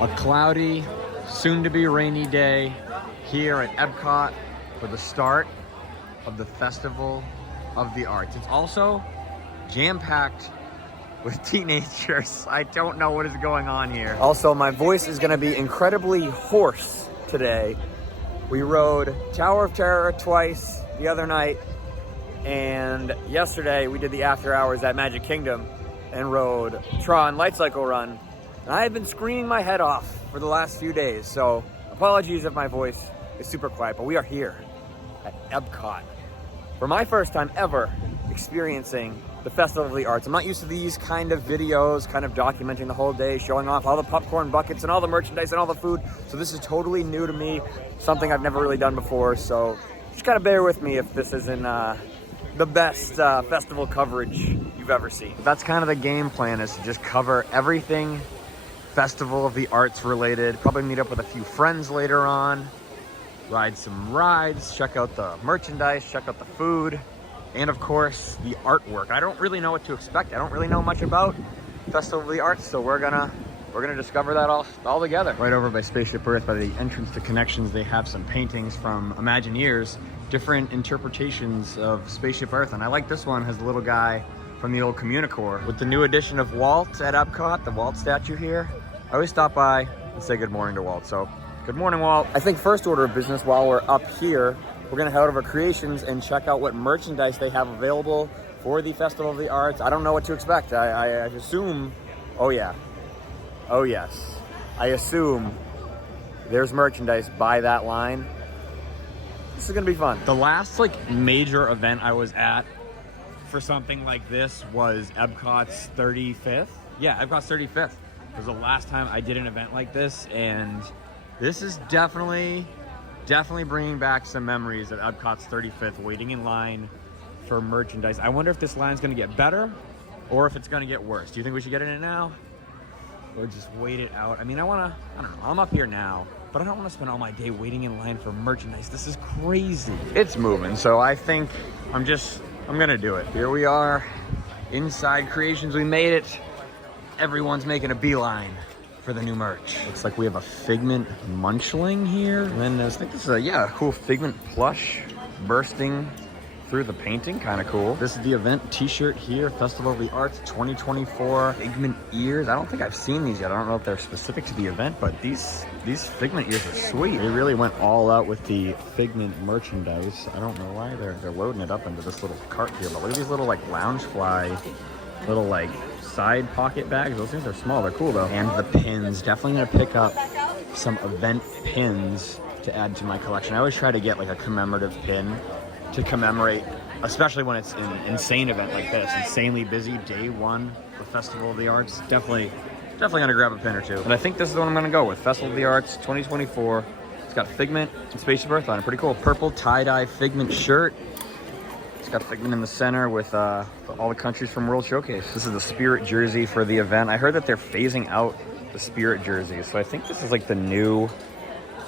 A cloudy, soon-to-be rainy day here at EPCOT for the start of the Festival of the Arts. It's also jam-packed with teenagers. I don't know what is going on here. Also, my voice is gonna be incredibly hoarse today. We rode Tower of Terror twice the other night, and yesterday we did the after hours at Magic Kingdom and rode Tron Light Cycle Run. And I've been screaming my head off for the last few days, so apologies if my voice is super quiet, but we are here at EPCOT for my first time ever experiencing the Festival of the Arts. I'm not used to these kind of videos, kind of documenting the whole day, showing off all the popcorn buckets and all the merchandise and all the food. So this is totally new to me, something I've never really done before. So just gotta bear with me if this isn't the best festival coverage you've ever seen. But that's kind of the game plan, is to just cover everything Festival of the Arts related. Probably meet up with a few friends later on, ride some rides, check out the merchandise, check out the food, and of course the artwork. I don't really know what to expect. I don't really know much about Festival of the Arts, so we're gonna discover that all together. Right over by Spaceship Earth, by the entrance to Connections, they have some paintings from Imagineers, different interpretations of Spaceship Earth, and I like this one. Has the little guy from the old Communicore. With the new edition of Walt at EPCOT, the Walt statue here, I always stop by and say good morning to Walt. So good morning, Walt. I think first order of business, while we're up here, we're gonna head over to Creations and check out what merchandise they have available for the Festival of the Arts. I don't know what to expect. I assume, oh yeah, oh yes. I assume there's merchandise by that line. This is gonna be fun. The last major event I was at for something like this was EPCOT's 35th. Yeah, EPCOT's 35th. It was the last time I did an event like this, and this is definitely bringing back some memories of EPCOT's 35th, waiting in line for merchandise. I wonder if this line's gonna get better or if it's gonna get worse. Do you think we should get in it now or just wait it out? I mean, I don't know, I'm up here now, but I don't want to spend all my day waiting in line for merchandise. This is crazy. It's moving, so I think I'm gonna do it. Here we are inside Creations. We made it. Everyone's making a beeline for the new merch. Looks like we have a Figment munchling here. And then I think this is a cool Figment plush bursting through the painting. Kind of cool. This is the event t-shirt here, Festival of the Arts 2024. Figment ears. I don't think I've seen these yet. I don't know if they're specific to the event, but these Figment ears are sweet. They really went all out with the Figment merchandise. I don't know why they're loading it up into this little cart here, but look at these little Loungefly, little side pocket bags. Those things are small. They're cool though. And the pins. Definitely gonna pick up some event pins to add to my collection. I always try to get a commemorative pin to commemorate, especially when it's an insane event like this, insanely busy day one of Festival of the Arts. Definitely gonna grab a pin or two. And I think this is the one I'm gonna go with. Festival of the Arts 2024. It's got Figment and Spaceship Earth on it. Pretty cool. Purple tie-dye Figment shirt. It's got Figment in the center with all the countries from World Showcase. This is the Spirit jersey for the event. I heard that they're phasing out the Spirit jerseys, so I think this is the new,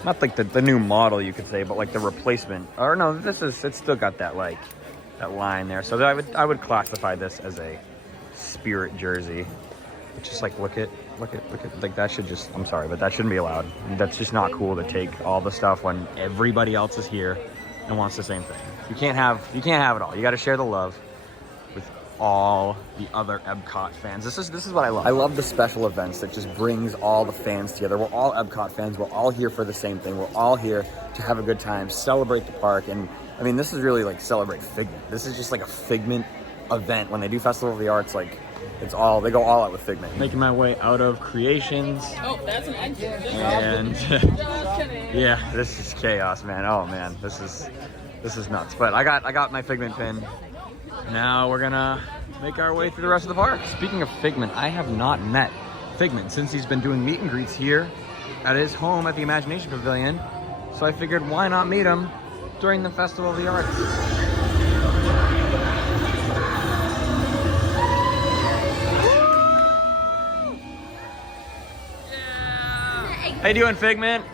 not the new model you could say, but the replacement. Or no, it's still got that that line there. So I would classify this as a Spirit jersey. But just look at that should just, I'm sorry, but that shouldn't be allowed. That's just not cool to take all the stuff when everybody else is here and wants the same thing. You can't have it all. You got to share the love with all the other EPCOT fans. This is what I love. I love the special events that just brings all the fans together. We're all EPCOT fans. We're all here for the same thing. We're all here to have a good time, celebrate the park. And I mean, this is really celebrate Figment. This is just a Figment event. When they do Festival of the Arts, they go all out with Figment. Making my way out of Creations. Oh, that's an idea. And yeah, this is chaos, man. Oh man, this is nuts. But I got my Figment pin. Now we're gonna make our way through the rest of the park. Speaking of Figment, I have not met Figment since he's been doing meet and greets here at his home at the Imagination Pavilion. So I figured, why not meet him during the Festival of the Arts? How you doing, Figment?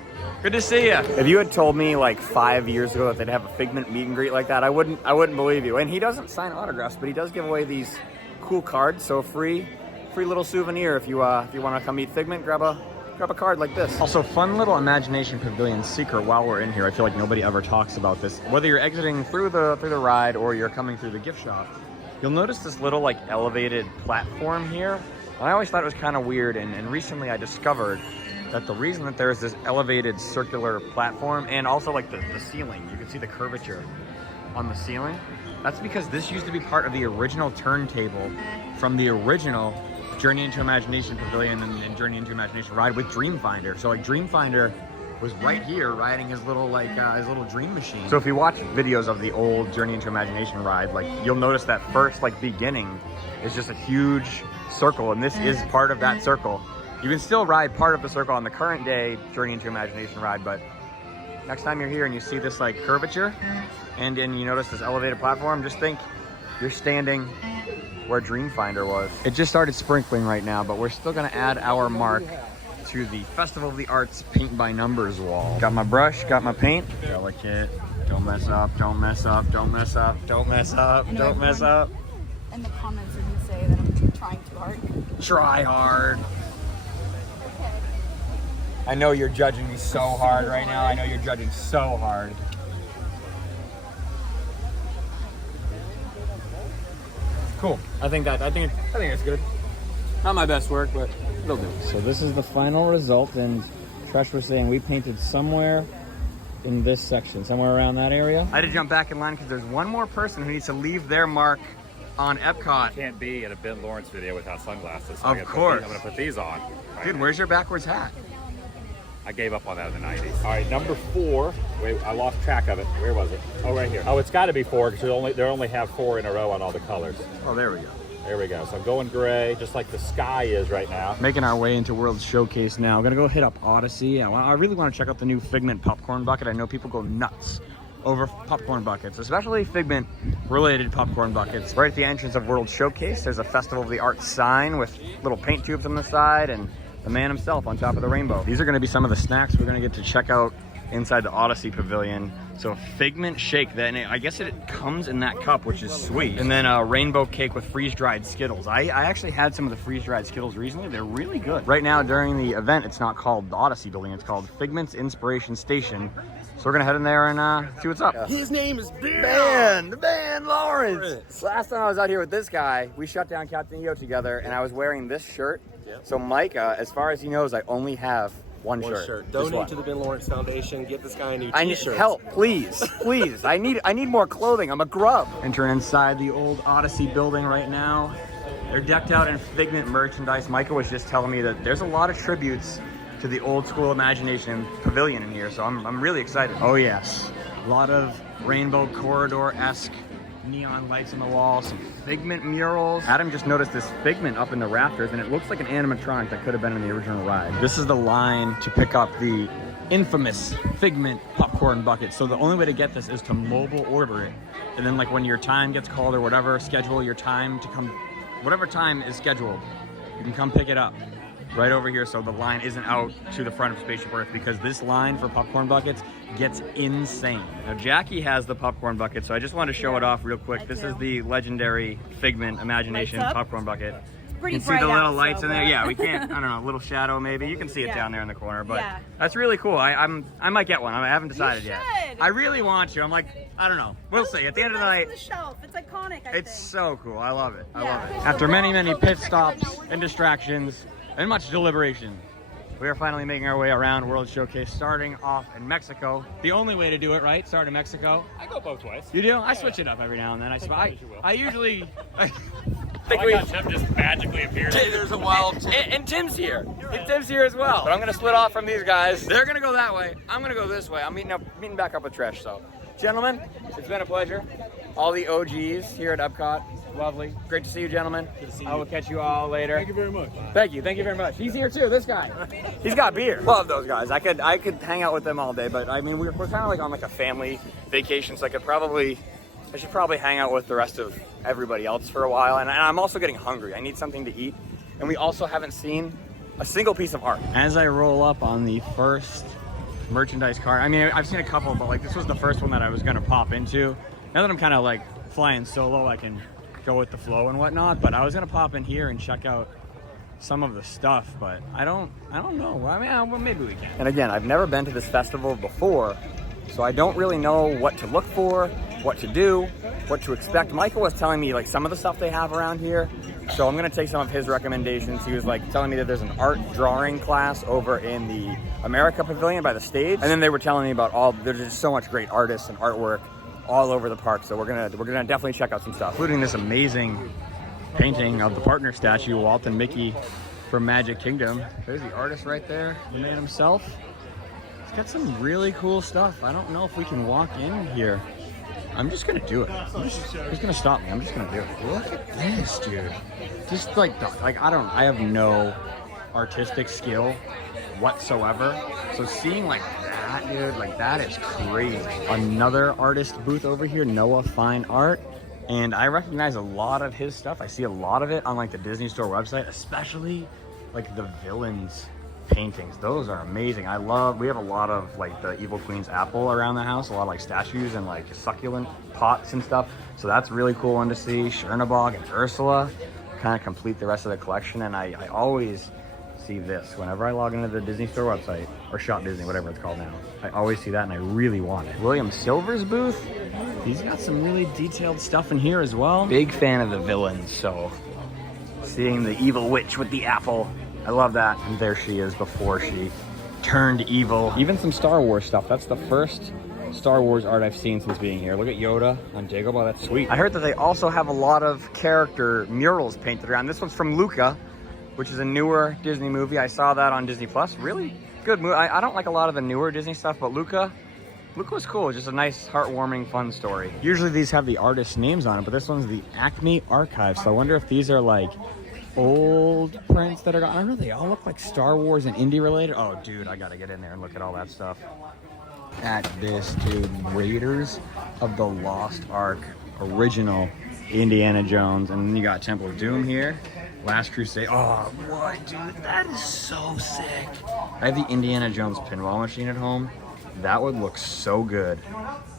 Good to see you. If you had told me 5 years ago that they'd have a Figment meet and greet like that, I wouldn't believe you. And he doesn't sign autographs, but he does give away these cool cards. So free little souvenir if you want to come meet Figment. Grab a grab a card like this. Also, fun little Imagination Pavilion secret while we're in here. I feel like nobody ever talks about this. Whether you're exiting through the ride or you're coming through the gift shop, you'll notice this little like elevated platform here. And I always thought it was kind of weird, and recently I discovered that the reason that there's this elevated circular platform and also like the ceiling, you can see the curvature on the ceiling. That's because this used to be part of the original turntable from the original Journey into Imagination Pavilion and Journey into Imagination ride with Dreamfinder. So like Dreamfinder was right here riding his little his little dream machine. So if you watch videos of the old Journey into Imagination ride, like you'll notice that first like beginning is just a huge circle, and this is part of that circle. You can still ride part of the circle on the current day Journey into Imagination ride, but next time you're here and you see this like curvature and then you notice this elevated platform, just think you're standing where Dreamfinder was. It just started sprinkling right now, but we're still gonna add our mark to the Festival of the Arts paint by numbers wall. Got my brush, got my paint. Delicate, don't mess up, don't mess up, don't mess up, don't mess up, don't mess up. In the comments are gonna say that I'm trying too hard. Try hard. I know you're judging me so hard right now. I know you're judging so hard. Cool. I think it's good. Not my best work, but it'll do. So this is the final result, and Tresh was saying we painted somewhere in this section, somewhere around that area. I had to jump back in line because there's one more person who needs to leave their mark on EPCOT. Can't be at a Ben Laurence video without sunglasses. So of course. I'm gonna put these on. Dude, where's your backwards hat? I gave up on that in the 90s. All right, number 4. Wait, I lost track of it. Where was it? Oh, right here. Oh, it's got to be 4 because they only have 4 in a row on all the colors. Oh, there we go. There we go. So I'm going gray, just like the sky is right now. Making our way into World Showcase now. I'm gonna go hit up Odyssey. I really want to check out the new Figment popcorn bucket. I know people go nuts over popcorn buckets, especially Figment related popcorn buckets. Right at the entrance of World Showcase, there's a Festival of the Arts sign with little paint tubes on the side and the man himself on top of the rainbow. These are gonna be some of the snacks we're gonna get to check out inside the Odyssey Pavilion. So Figment shake, then I guess it comes in that cup, which is sweet. And then a rainbow cake with freeze-dried Skittles. I actually had some of the freeze-dried Skittles recently. They're really good. Right now during the event, it's not called the Odyssey building, it's called Figment's Inspiration Station. So we're gonna head in there and see what's up. His name is Ben Laurence. Last time I was out here with this guy, we shut down Captain EO together and I was wearing this shirt. Yep. So Micah, as far as he knows, I only have one shirt. Donate to the Ben Laurence Foundation. Give this guy a new t-shirt. I need help, please, please. I need more clothing. I'm a grub. Entering inside the old Odyssey building right now. They're decked out in Figment merchandise. Micah was just telling me that there's a lot of tributes to the old school Imagination Pavilion in here, so I'm really excited. Oh yes, a lot of rainbow corridor-esque neon lights on the wall, some Figment murals. Adam just noticed this Figment up in the rafters, and it looks like an animatronic that could have been in the original ride. This is the line to pick up the infamous Figment popcorn bucket. So the only way to get this is to mobile order it. And then like when your time gets called or whatever, schedule your time to come, whatever time is scheduled, you can come pick it up right over here, so the line isn't out to the front of Spaceship Earth, because this line for popcorn buckets gets insane. Now Jackie has the popcorn bucket, so I just wanted to show it off real quick. This is the legendary Figment Imagination popcorn bucket. Pretty you can see the little lights in there. But... yeah, we can't, I don't know, a little shadow maybe. You can see it down there in the corner, but that's really cool. I might get one. I haven't decided yet. I really want to. I'm like, I don't know. We'll see. At the end of the night, the shelf. It's iconic. It's so cool. I love it. I love it. After many pit stops and distractions and much deliberation, we are finally making our way around World Showcase, starting off in Mexico. The only way to do it, right? Start in Mexico. I go both ways. You do? I switch it up every now and then. I usually... Tim just magically appeared. There's a wild Tim. And Tim's here. And Tim's here as well. But I'm gonna split off from these guys. They're gonna go that way. I'm gonna go this way. I'm meeting back up with Tresh. So, gentlemen, it's been a pleasure. All the OGs here at EPCOT. Lovely. Great to see you, gentlemen. Good to see you. I will catch you all later. Thank you very much. Thank you very much. He's here too, this guy. He's got beer. Love those guys. I could hang out with them all day, but I mean, we're kind of like on like a family vacation, so I should probably hang out with the rest of everybody else for a while. And I'm also getting hungry. I need something to eat. And we also haven't seen a single piece of art. As I roll up on the first merchandise cart, I mean, I've seen a couple, but like this was the first one that I was gonna pop into. Now that I'm kind of like flying solo, I can go with the flow and whatnot, but I was gonna pop in here and check out some of the stuff, but I don't know. I mean, well, maybe we can. And again, I've never been to this festival before, so I don't really know what to look for, what to do, what to expect. Michael was telling me like some of the stuff they have around here, so I'm gonna take some of his recommendations. He was like telling me that there's an art drawing class over in the America Pavilion by the stage, and then they were telling me about there's just so much great artists and artwork all over the park. So we're gonna definitely check out some stuff, including this amazing painting of the partner statue, Walt and Mickey from Magic Kingdom. There's the artist right there, the man himself. He's got some really cool stuff. I don't know if we can walk in here. I'm just gonna do it. Who's gonna stop me? I'm just gonna do it. Look at this, dude. Just like I have no artistic skill whatsoever. So seeing like that, dude, like that is crazy. Another artist booth over here, Noah Fine Art. And I recognize a lot of his stuff. I see a lot of it on like the Disney Store website, especially like the villains paintings. Those are amazing. We have a lot of like the Evil Queen's apple around the house, a lot of like statues and like succulent pots and stuff. So that's really cool one to see. Chernabog and Ursula kind of complete the rest of the collection. And I always see this whenever I log into the Disney Store website, or Shop Disney, whatever it's called now. I always see that and I really want it. William Silver's booth, he's got some really detailed stuff in here as well. Big fan of the villains, so seeing the evil witch with the apple, I love that. And there she is before she turned evil. Even some Star Wars stuff. That's the first Star Wars art I've seen since being here. Look at Yoda on Dagobah, that's sweet. I heard that they also have a lot of character murals painted around. This one's from Luca, which is a newer Disney movie. I saw that on Disney Plus. Really good movie. I don't like a lot of the newer Disney stuff, but Luca was cool. Just a nice, heartwarming, fun story. Usually these have the artist's names on it, but this one's the Acme Archive. So I wonder if these are like old prints that are gone. I don't know, they all look like Star Wars and indie related. Oh, dude, I gotta get in there and look at all that stuff. At this, dude, Raiders of the Lost Ark, original Indiana Jones. And then you got Temple of Doom here. Last Crusade. Oh, what, dude? That is so sick. I have the Indiana Jones pinball machine at home. That would look so good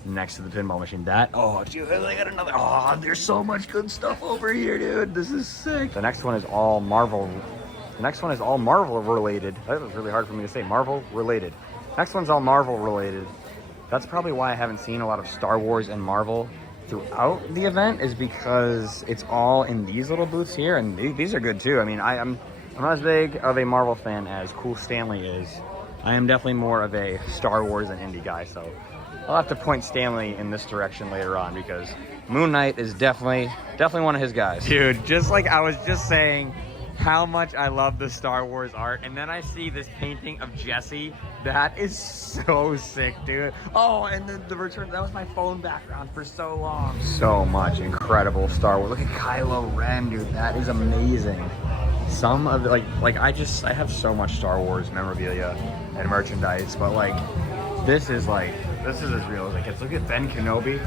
next to the pinball machine. Oh, dude, they got another. Oh, there's so much good stuff over here, dude. This is sick. The next one is all Marvel. The next one is all Marvel related. That was really hard for me to say. Marvel related. Next one's all Marvel related. That's probably why I haven't seen a lot of Star Wars and Marvel throughout the event, is because it's all in these little booths here, and these are good too. I mean, I'm not as big of a Marvel fan as Cool Stanley is. I am definitely more of a Star Wars and indie guy, so I'll have to point Stanley in this direction later on, because Moon Knight is definitely one of his guys. Dude, just like I was just saying how much I love the Star Wars art, and then I see this painting of Jesse. That is so sick, dude. Oh, and then the return, that was my phone background for so long. So much incredible Star Wars. Look at Kylo Ren, dude. That is amazing. Some of the, like I have so much Star Wars memorabilia and merchandise, but like this is as real as it gets. Look at Ben Kenobi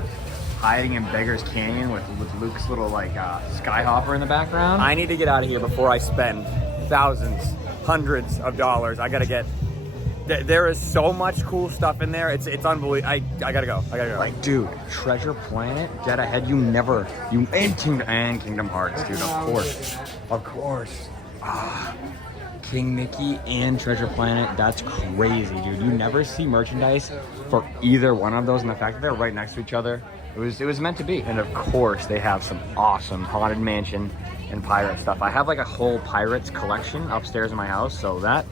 hiding in Beggar's Canyon with Luke's little like skyhopper in the background. I need to get out of here before I spend thousands, hundreds of dollars. I gotta get. There is so much cool stuff in there. It's unbelievable. I gotta go. Like, dude, Treasure Planet, get ahead. And Kingdom Hearts, dude. Of course. King Mickey and Treasure Planet. That's crazy, dude. You never see merchandise for either one of those, and the fact that they're right next to each other, it was meant to be. And of course, they have some awesome Haunted Mansion and pirate stuff. I have like a whole Pirates collection upstairs in my house, so that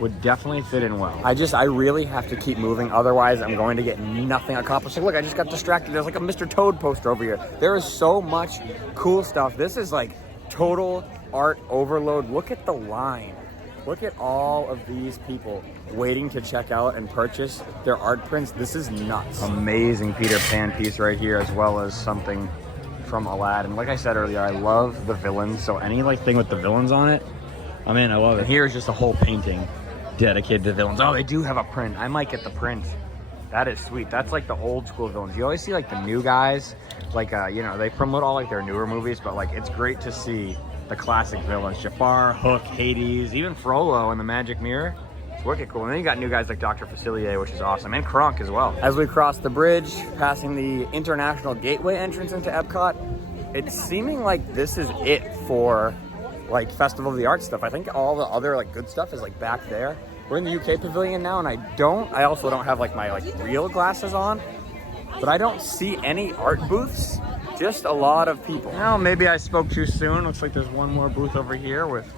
would definitely fit in well. I really have to keep moving, otherwise I'm going to get nothing accomplished. Like, look, I just got distracted. There's like a Mr. Toad poster over here. There is so much cool stuff. This is like total art overload. Look at the line. Look at all of these people waiting to check out and purchase their art prints. This is nuts. Amazing Peter Pan piece right here, as well as something from Aladdin. Like I said earlier, I love the villains, so any like thing with the villains on it, I mean, I love it. Here's just a whole painting dedicated to villains. Oh, they do have a print. I might get the print. That is sweet. That's like the old school villains. You always see like the new guys, like they promote all like their newer movies, but like it's great to see the classic villains. Jafar, Hook, Hades, even Frollo in the Magic Mirror. It's wicked cool. And then you got new guys like Dr. Facilier, which is awesome, and Kronk as well. As we cross the bridge, passing the International Gateway entrance into EPCOT, it's seeming like this is it for like Festival of the Arts stuff. I think all the other like good stuff is like back there. We're in the UK Pavilion now, and I also don't have like my like real glasses on, but I don't see any art booths, just a lot of people. Well, maybe I spoke too soon. Looks like there's one more booth over here with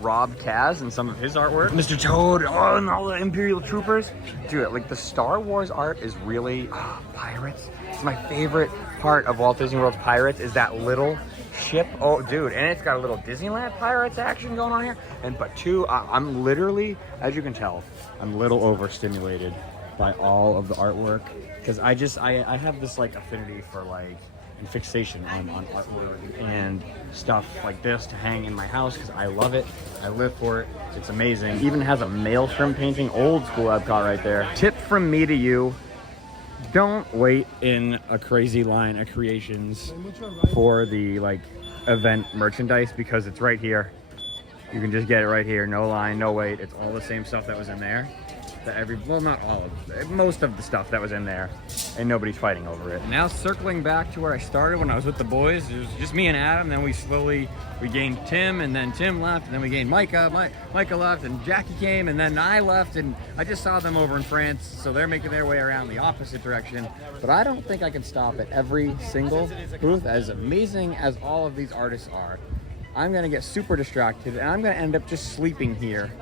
Rob Kaz and some of his artwork. Mr. Toad, oh, and all the Imperial Troopers. Dude, like the Star Wars art is really, pirates. It's my favorite part of Walt Disney World's Pirates is that little ship. Oh, dude, and it's got a little Disneyland Pirates action going on here. But two, I'm literally, as you can tell, I'm a little overstimulated by all of the artwork because I have this like affinity for like and fixation on artwork and stuff like this to hang in my house because I love it. I live for it. It's amazing. Even has a maelstrom painting, old school EPCOT right there. Tip from me to you, don't wait in a crazy line of creations for the like event merchandise because it's right here. You can just get it right here, no line, no wait. It's all the same stuff that was in there. Well, not all of most of the stuff that was in there, and nobody's fighting over it. Now circling back to where I started when I was with the boys, it was just me and Adam. Then we gained Tim, and then Tim left, and then we gained Micah. Micah left, and Jackie came, and then I left, and I just saw them over in France, so they're making their way around the opposite direction. But I don't think I can stop at every single booth. As amazing as all of these artists are, I'm gonna get super distracted, and I'm gonna end up just sleeping here.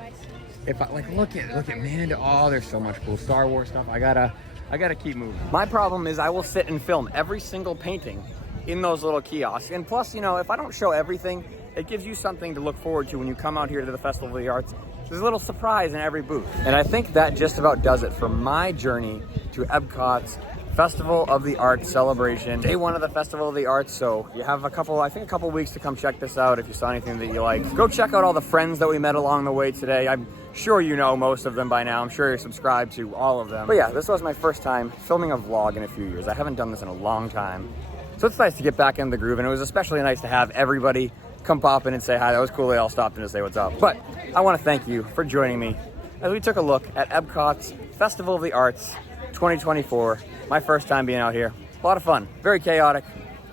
If I like look at Manda, oh, there's so much cool Star Wars stuff. I gotta keep moving. My problem is I will sit and film every single painting in those little kiosks. And plus, you know, if I don't show everything, it gives you something to look forward to when you come out here to the Festival of the Arts. There's a little surprise in every booth. And I think that just about does it for my journey to EPCOT's Festival of the Arts celebration. Day one of the Festival of the Arts, so you have a couple weeks to come check this out if you saw anything that you liked. Go check out all the friends that we met along the way today. I'm sure you know most of them by now. I'm sure you're subscribed to all of them. But yeah, this was my first time filming a vlog in a few years. I haven't done this in a long time. So it's nice to get back in the groove, and it was especially nice to have everybody come pop in and say hi. That was cool. They all stopped in to say what's up. But I want to thank you for joining me as we took a look at EPCOT's Festival of the Arts 2024. My first time being out here. A lot of fun. Very chaotic,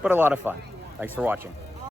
but a lot of fun. Thanks for watching.